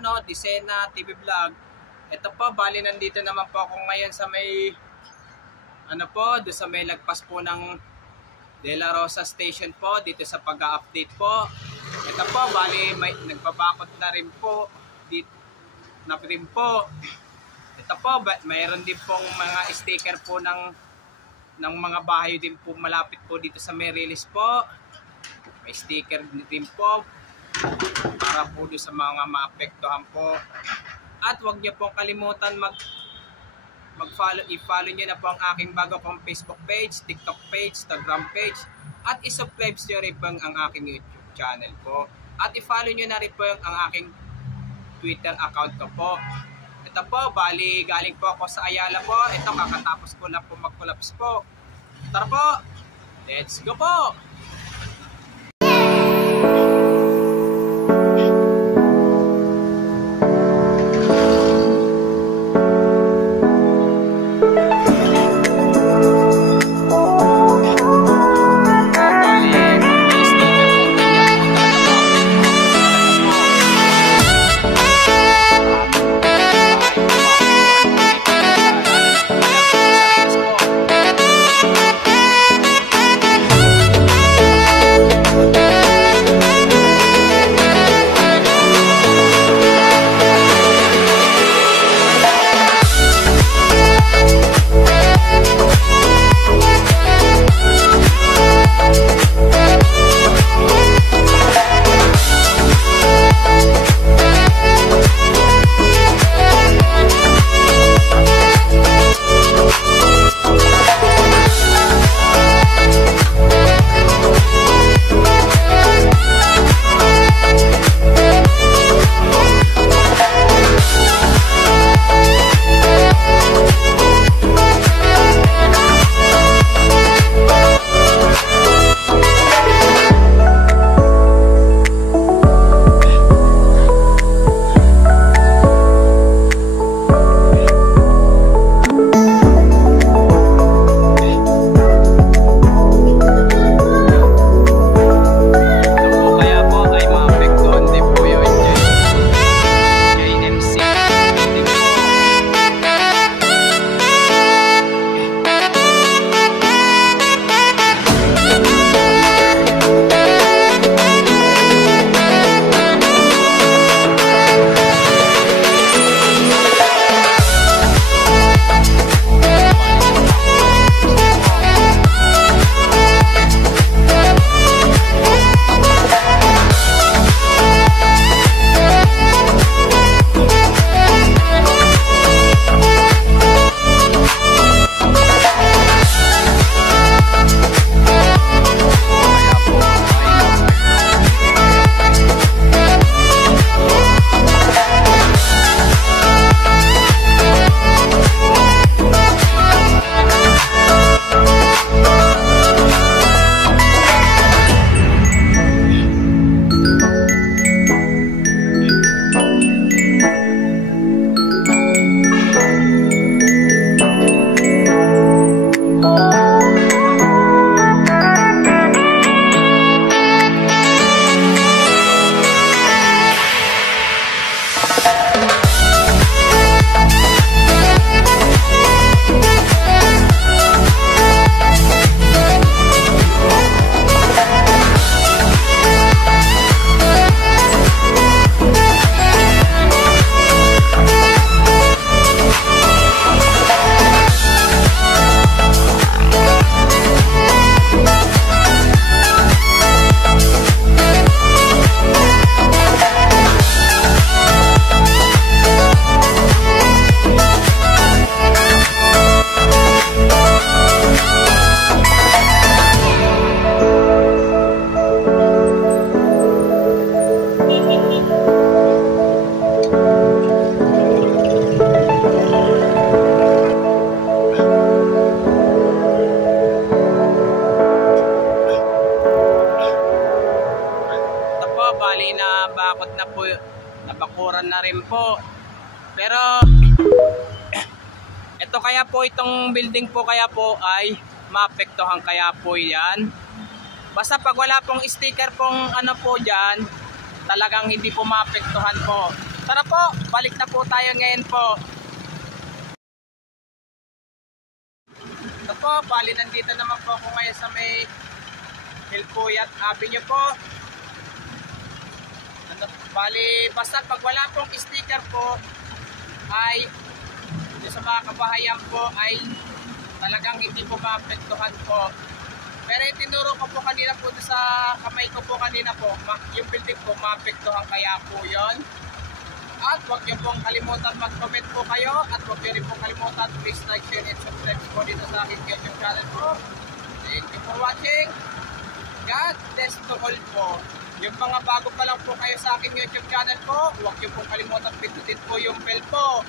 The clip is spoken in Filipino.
no, Disena TV Vlog. Ito po, bali nandito naman po ako ngayon sa may doon sa may lagpas po ng De La Rosa Station po, dito sa pag-update po. Ito po, bali nagbabakod na rin po dito na rin po. Ito po, mayroon din pong mga sticker po ng mga bahay din po malapit po dito sa may release po. May sticker din po para po doon sa mga maapektuhan po. At huwag niyo pong kalimutan i-follow niyo na po ang aking bago kong Facebook page, TikTok page, Instagram page, at i-subscribe niyo rin po ang aking YouTube channel po. At i-follow niyo na rin po ang aking Twitter account ko po. Ito po, bali galing po ako sa Ayala po. Ito, kakatapos ko lang po mag-collapse po. Tara po, let's go po! bakod na po, nabakuran na rin po. Pero ito kaya po, itong building po kaya po ay maapektuhan kaya po yan. Basta pag wala pong sticker pong ano po dyan, talagang hindi po maapektuhan po. Tara po, balik na po tayo ngayon po. Ito po, bali nandito naman po ako ngayon sa may Hilpuyat Avenue po. Bali, basta pag wala pong sticker po ay sa mga kabahayan po ay talagang hindi po maapektuhan po. Pero itinuro ko po kanina po sa kamay ko po kanina po, yung building po maapektuhan kaya po yon. At huwag niyo pong kalimutan mag-comment po kayo at huwag niyo rin pong kalimutan please like, share, and subscribe po dito sa aking YouTube channel po. Thank you for watching. God bless to all po. Yung mga bago pa lang po kayo sa aking YouTube channel po, huwag niyo pong kalimutan pindutin po yung bell po